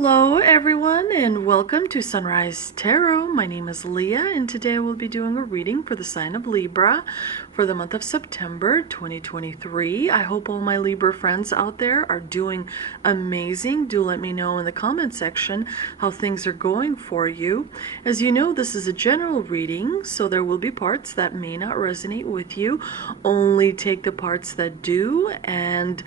Hello everyone and welcome to Sunrise Tarot. My name is Leah and today we'll be doing a reading for the sign of Libra for the month of September 2023. I hope all my Libra friends out there are doing amazing. Do let me know in the comment section how things are going for you. As you know, this is a general reading, so there will be parts that may not resonate with you. Only take the parts that do and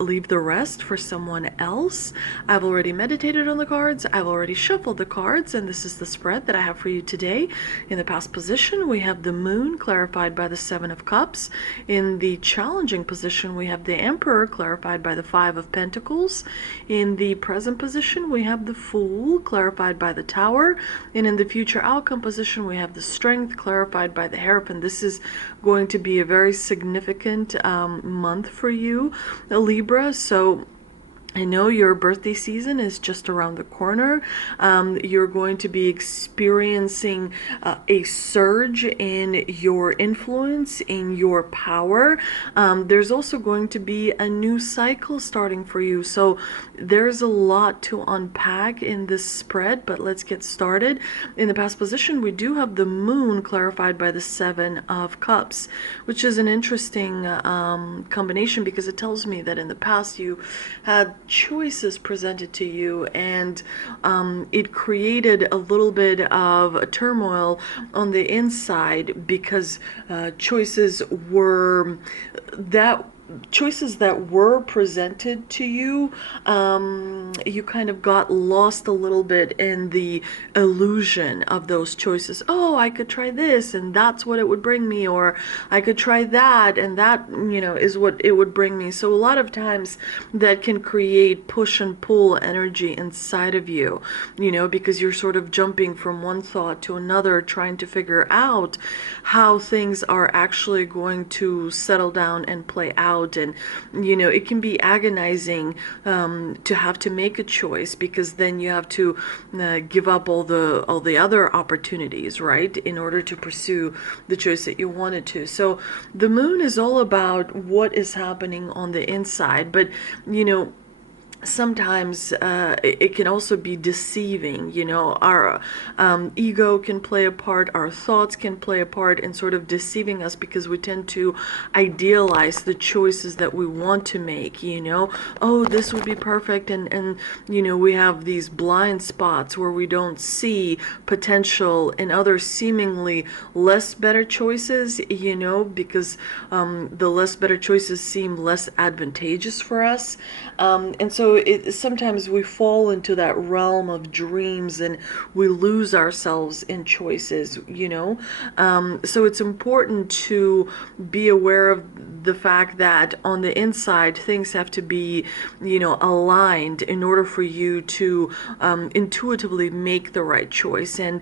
leave the rest for someone else. I've already meditated on the cards, I've already shuffled the cards, and this is the spread that I have for you today. In the past position, we have the Moon, clarified by the Seven of Cups. In the challenging position, we have the Emperor, clarified by the Five of Pentacles. In the present position, we have the Fool, clarified by the Tower. And in the future outcome position, we have the Strength, clarified by the Hierophant. This is going to be a very significant month for you, Libra. So I know your birthday season is just around the corner. You're going to be experiencing a surge in your influence, in your power. There's also going to be a new cycle starting for you. So there's a lot to unpack in this spread, but let's get started. In the past position, we do have the Moon clarified by the Seven of Cups, which is an interesting combination because it tells me that in the past you had choices presented to you and it created a little bit of a turmoil on the inside because choices that were presented to you, you kind of got lost a little bit in the illusion of those choices. Oh, I could try this and that's what it would bring me, or I could try that and that, is what it would bring me. So a lot of times that can create push and pull energy inside of you, because you're sort of jumping from one thought to another, trying to figure out how things are actually going to settle down and play out. And it can be agonizing to have to make a choice, because then you have to give up all the other opportunities, right, in order to pursue the choice that you wanted to. So the Moon is all about what is happening on the inside, but sometimes it can also be deceiving. Our ego can play a part, our thoughts can play a part in sort of deceiving us, because we tend to idealize the choices that we want to make. Oh, this would be perfect, and we have these blind spots where we don't see potential in other seemingly less better choices, because the less better choices seem less advantageous for us, and so sometimes we fall into that realm of dreams and we lose ourselves in choices, so it's important to be aware of the fact that on the inside things have to be, aligned in order for you to intuitively make the right choice. And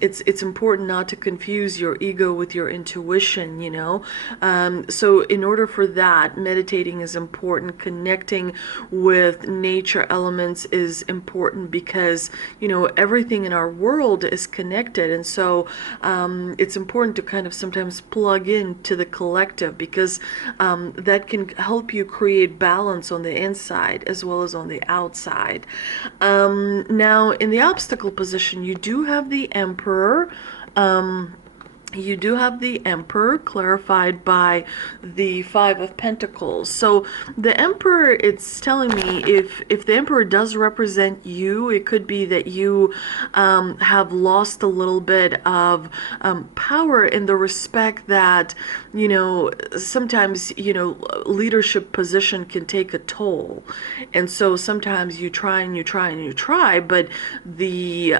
it's important not to confuse your ego with your intuition, so in order for that, meditating is important. Connecting with nature elements is important, because everything in our world is connected, and so it's important to kind of sometimes plug into the collective, because that can help you create balance on the inside as well as on the outside. Now in the obstacle position, you do have the Emperor. Clarified by the Five of Pentacles. So the Emperor, it's telling me if the Emperor does represent you, it could be that you have lost a little bit of power, in the respect that sometimes leadership position can take a toll, and so sometimes you try and you try and you try, but the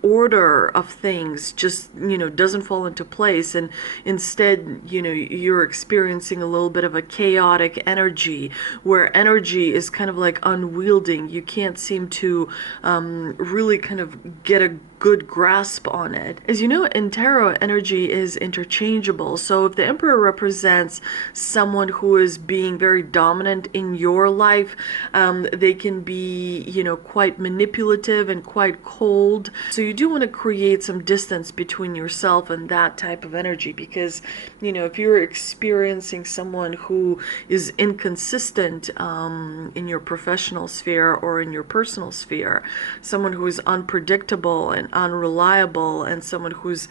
order of things just doesn't fall into place, and instead you're experiencing a little bit of a chaotic energy, where energy is kind of like unwielding. You can't seem to really kind of get a good grasp on it. As you know, in tarot, energy is interchangeable. So if the Emperor represents someone who is being very dominant in your life, they can be, quite manipulative and quite cold. So you do want to create some distance between yourself and that type of energy, because, if you're experiencing someone who is inconsistent in your professional sphere or in your personal sphere, someone who is unpredictable and unreliable, and someone who's,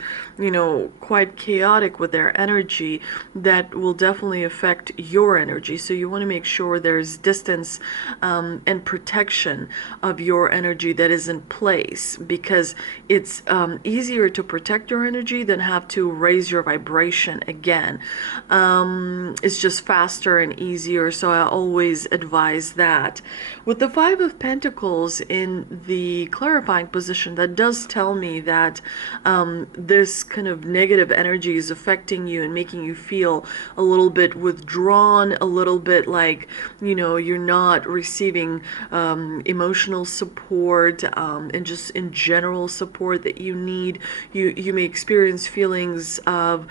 quite chaotic with their energy, that will definitely affect your energy. So you want to make sure there's distance and protection of your energy that is in place, because it's easier to protect your energy than have to raise your vibration again. It's just faster and easier, so I always advise that. With the Five of Pentacles in the clarifying position, that does tell me that this kind of negative energy is affecting you and making you feel a little bit withdrawn, a little bit like, you're not receiving emotional support and just in general support that you need. You may experience feelings of,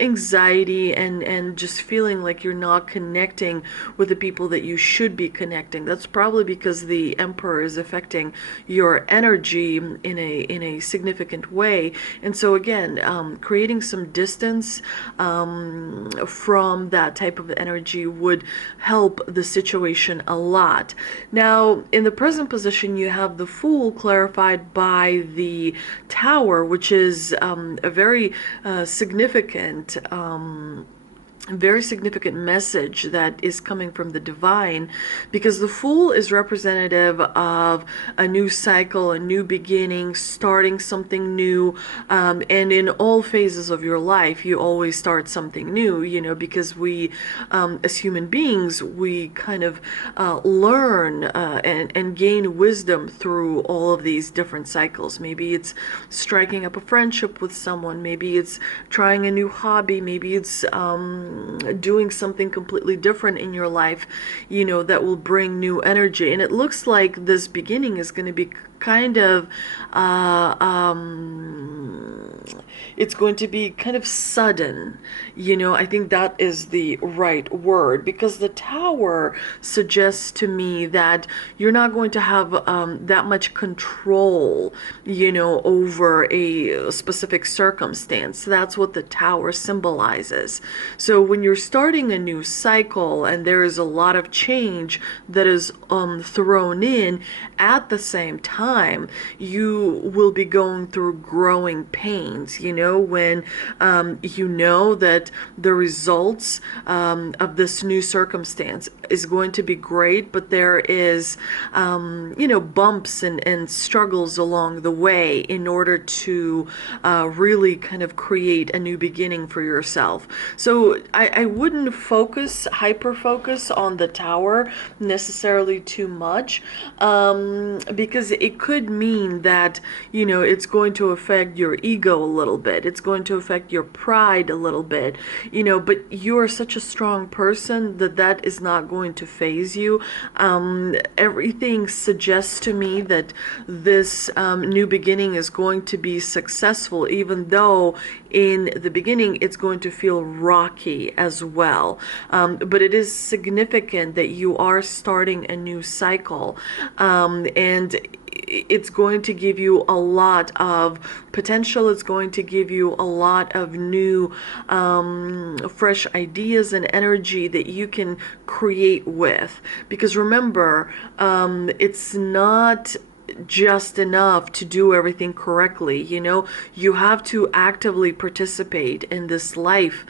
anxiety and just feeling like you're not connecting with the people that you should be connecting. That's probably because the Emperor is affecting your energy in a significant way. And so again, creating some distance from that type of energy would help the situation a lot. Now, in the present position, you have the Fool clarified by the Tower, which is a very significant message that is coming from the divine, because the Fool is representative of a new cycle, a new beginning, starting something new, and in all phases of your life you always start something new, because we as human beings, we kind of learn and gain wisdom through all of these different cycles. Maybe it's striking up a friendship with someone, maybe it's trying a new hobby, maybe it's doing something completely different in your life, that will bring new energy. And it looks like this beginning is going to be kind of it's going to be kind of sudden. I think that is the right word, because the Tower suggests to me that you're not going to have that much control, over a specific circumstance. That's what the Tower symbolizes. So when you're starting a new cycle and there is a lot of change that is thrown in at the same time, you will be going through growing pains, when that the results of this new circumstance is going to be great, but there is bumps and struggles along the way in order to really kind of create a new beginning for yourself. So I wouldn't hyper focus on the Tower necessarily too much, because it could mean that it's going to affect your ego a little bit, it's going to affect your pride a little bit, but you're such a strong person that is not going to phase you. Everything suggests to me that this new beginning is going to be successful, even though in the beginning it's going to feel rocky as well. But it is significant that you are starting a new cycle, and it's going to give you a lot of potential. It's going to give you a lot of new fresh ideas and energy that you can create with, because remember, it's not just enough to do everything correctly. You have to actively participate in this life.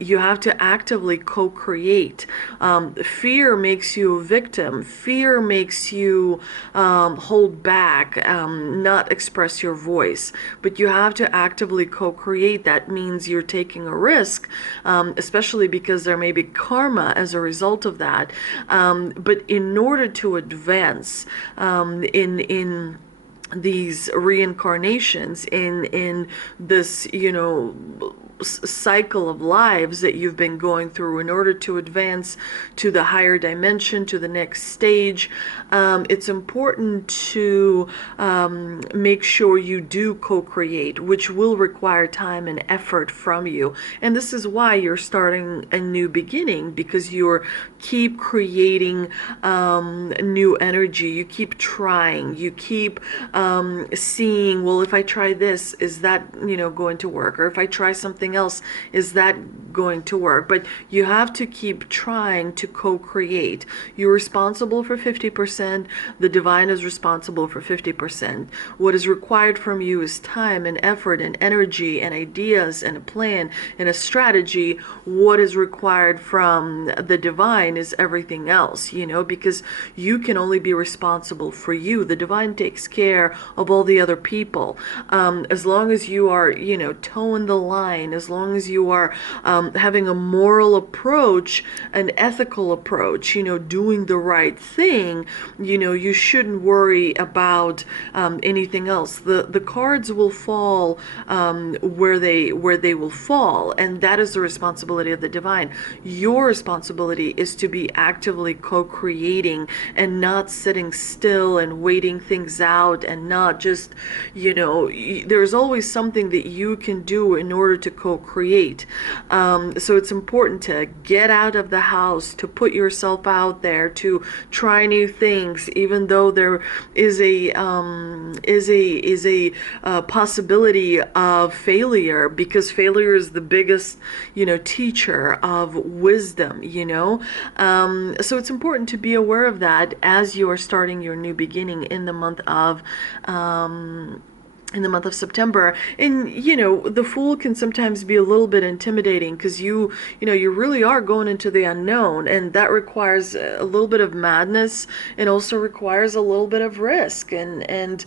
You have to actively co-create. Fear makes you a victim. Fear makes you hold back, not express your voice. But you have to actively co-create. That means you're taking a risk, especially because there may be karma as a result of that. But in order to advance in these reincarnations in this, cycle of lives that you've been going through in order to advance to the higher dimension, to the next stage. It's important to make sure you do co-create, which will require time and effort from you. And this is why you're starting a new beginning, because you're keep creating new energy. You keep trying. You keep seeing, well, if I try this, is that, going to work? Or if I try something else, is that going to work? But you have to keep trying to co-create. You're responsible for 50%. The divine is responsible for 50%. What is required from you is time and effort and energy and ideas and a plan and a strategy. What is required from the divine is everything else, because you can only be responsible for you. The divine takes care of all the other people. As long as you are, toeing the line, as long as you are having a moral approach, an ethical approach, doing the right thing, you shouldn't worry about anything else. The cards will fall where they will fall, and that is the responsibility of the divine. Your responsibility is to be actively co-creating and not sitting still and waiting things out, and not just, there's always something that you can do in order to co-create. So it's important to get out of the house, to put yourself out there, to try new things, even though there is a possibility of failure, because failure is the biggest, teacher of wisdom, so it's important to be aware of that as you are starting your new beginning in the month of September. And the Fool can sometimes be a little bit intimidating, because you really are going into the unknown, and that requires a little bit of madness, and also requires a little bit of risk, and it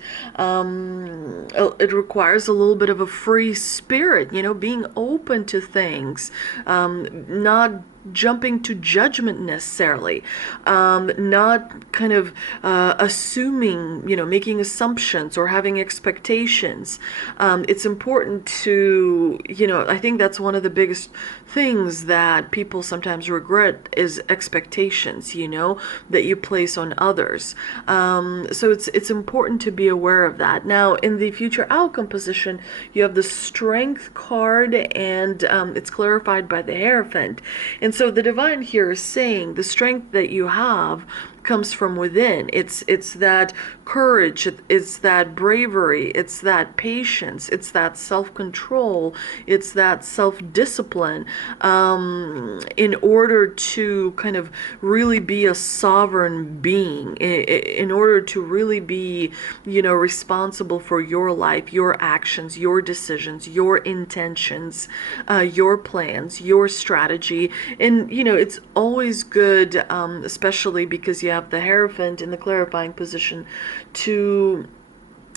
requires a little bit of a free spirit, being open to things, not jumping to judgment necessarily, not kind of assuming, making assumptions or having expectations. It's important to, I think that's one of the biggest things that people sometimes regret is expectations, that you place on others. So it's important to be aware of that. Now, in the future outcome position, you have the Strength card, and it's clarified by the Hierophant. And so the divine here is saying the strength that you have comes from within. It's that courage, it's that bravery, it's that patience, it's that self-control, it's that self-discipline, in order to kind of really be a sovereign being, in order to really be, responsible for your life, your actions, your decisions, your intentions, your plans, your strategy. And it's always good, especially because you have the Hierophant in the clarifying position, to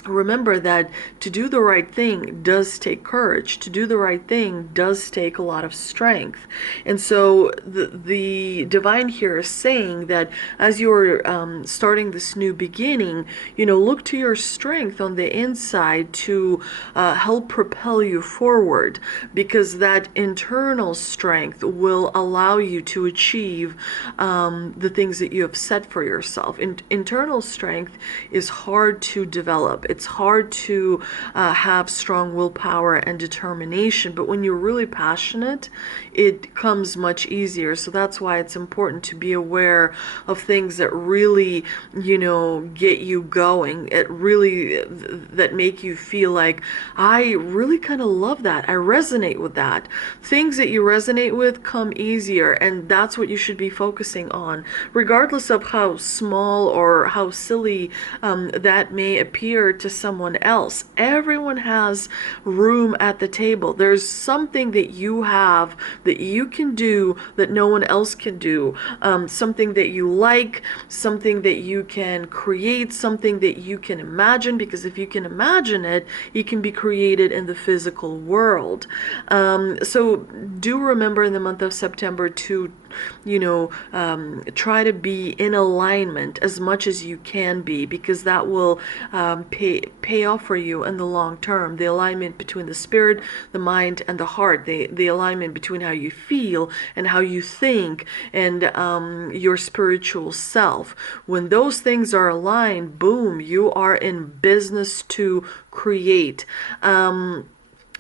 remember that to do the right thing does take courage. To do the right thing does take a lot of strength. And so the divine here is saying that as you're starting this new beginning, look to your strength on the inside to help propel you forward, because that internal strength will allow you to achieve the things that you have set for yourself. Internal strength is hard to develop. It's hard to have strong willpower and determination, but when you're really passionate, it comes much easier. So that's why it's important to be aware of things that really, get you going. It really, that make you feel like, I really kind of love that. I resonate with that. Things that you resonate with come easier, and that's what you should be focusing on, regardless of how small or how silly that may appear to someone else. Everyone has room at the table. There's something that you have that you can do that no one else can do. Something that you like, something that you can create, something that you can imagine, because if you can imagine it, it can be created in the physical world. So do remember in the month of September to try to be in alignment as much as you can be, because that will pay off for you in the long term. The alignment between the spirit, the mind, and the heart, the alignment between how you feel and how you think, and your spiritual self. When those things are aligned, boom, you are in business to create.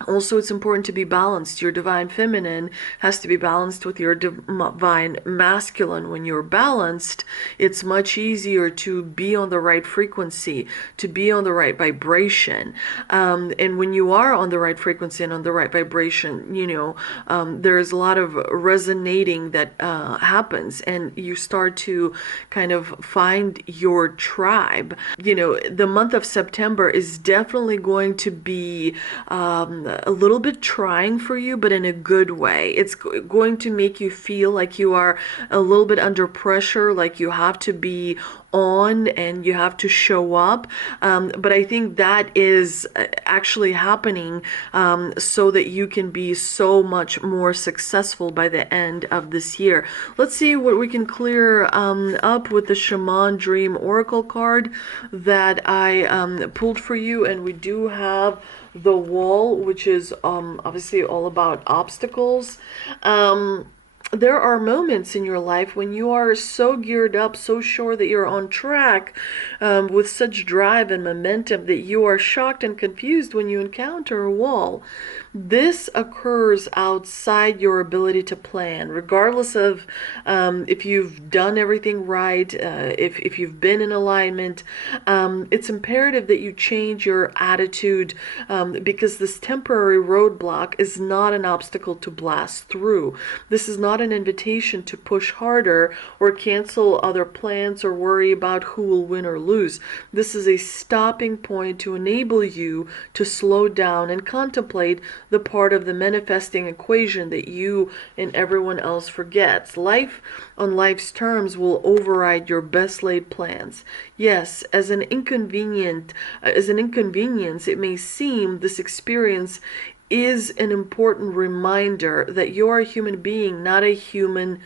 Also, it's important to be balanced. Your divine feminine has to be balanced with your divine masculine. When you're balanced, it's much easier to be on the right frequency, to be on the right vibration. And when you are on the right frequency and on the right vibration, there's a lot of resonating that happens, and you start to kind of find your tribe. The month of September is definitely going to be a little bit trying for you, but in a good way. It's going to make you feel like you are a little bit under pressure, like you have to be on and you have to show up. But I think that is actually happening so that you can be so much more successful by the end of this year. Let's see what we can clear up with the Shaman Dream Oracle card that I pulled for you. And we do have the Wall, which is obviously all about obstacles. There are moments in your life when you are so geared up, so sure that you're on track, with such drive and momentum, that you are shocked and confused when you encounter a wall. This occurs outside your ability to plan, regardless of if you've done everything right, if you've been in alignment. It's imperative that you change your attitude, because this temporary roadblock is not an obstacle to blast through. This is not an invitation to push harder or cancel other plans or worry about who will win or lose. This is a stopping point to enable you to slow down and contemplate the part of the manifesting equation that you and everyone else forgets. Life on life's terms will override your best laid plans. Yes, as an inconvenience it may seem, this experience is an important reminder that you're a human being, not a human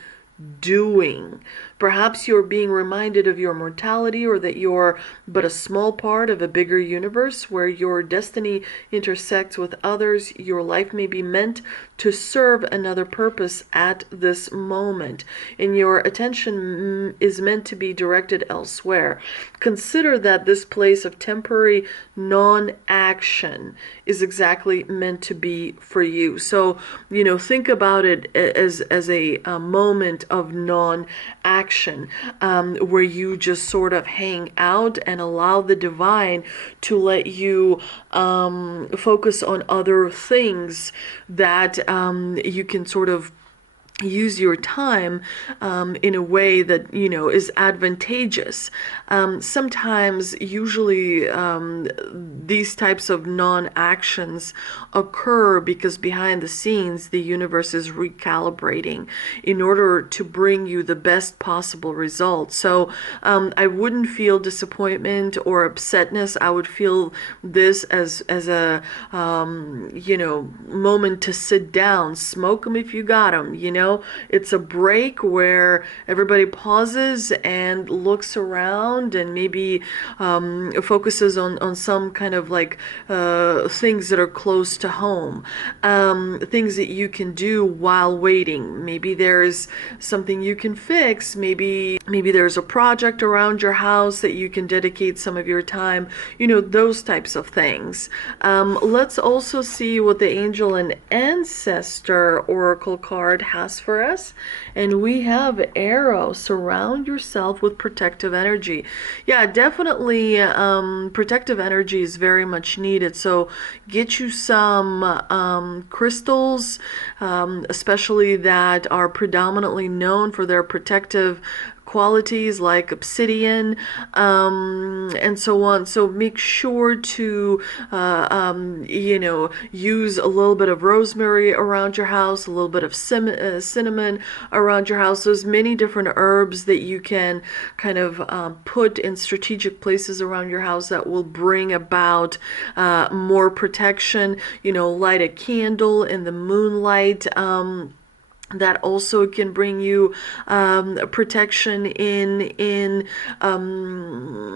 doing. Perhaps you're being reminded of your mortality, or that you're but a small part of a bigger universe where your destiny intersects with others. Your life may be meant to serve another purpose at this moment, and your attention is meant to be directed elsewhere. Consider that this place of temporary non-action is exactly meant to be for you. So, think about it as a moment of non-action, where you just sort of hang out and allow the divine to let you focus on other things that you can sort of use your time in a way that is advantageous. Sometimes, usually, these types of non-actions occur because behind the scenes the universe is recalibrating in order to bring you the best possible result. So I wouldn't feel disappointment or upsetness. I would feel this as a moment to sit down, smoke them if you got them. It's a break where everybody pauses and looks around and maybe focuses on some kind of things that are close to home, things that you can do while waiting. Maybe there's something you can fix. Maybe there's a project around your house that you can dedicate some of your time. Those types of things. Let's also see what the Angel and Ancestor Oracle card has for us. And we have Arrow. Surround yourself with protective energy. Yeah, definitely protective energy is very much needed. So get you some crystals, especially that are predominantly known for their protective qualities, like obsidian, and so on. So make sure to use a little bit of rosemary around your house, a little bit of cinnamon around your house. There's many different herbs that you can kind of put in strategic places around your house that will bring about more protection. Light a candle in the moonlight. that also can bring you protection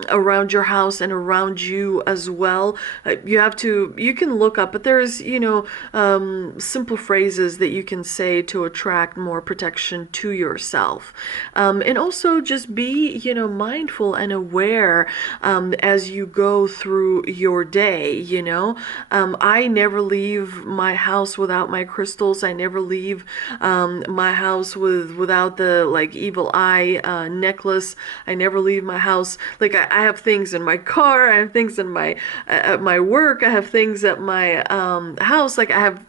around your house and around you as well. You can look up, but there's simple phrases that you can say to attract more protection to yourself, and also just be mindful and aware as you go through your day. I never leave my house without my crystals. I never leave my house without the like evil eye necklace. I never leave my house. Like I have things in my car. I have things in my at my work. I have things at my house. Like I have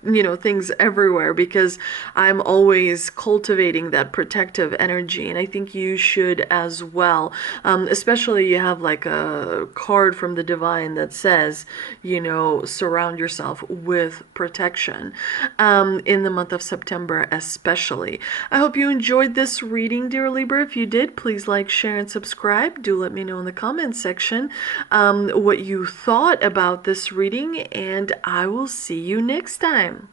things everywhere because I'm always cultivating that protective energy, and I think you should as well. Especially you have like a card from the divine that says, surround yourself with protection in the month of September especially. I hope you enjoyed this reading, dear Libra. If you did, please like, share, and subscribe. Do let me know in the comments section what you thought about this reading, and I will see you next time.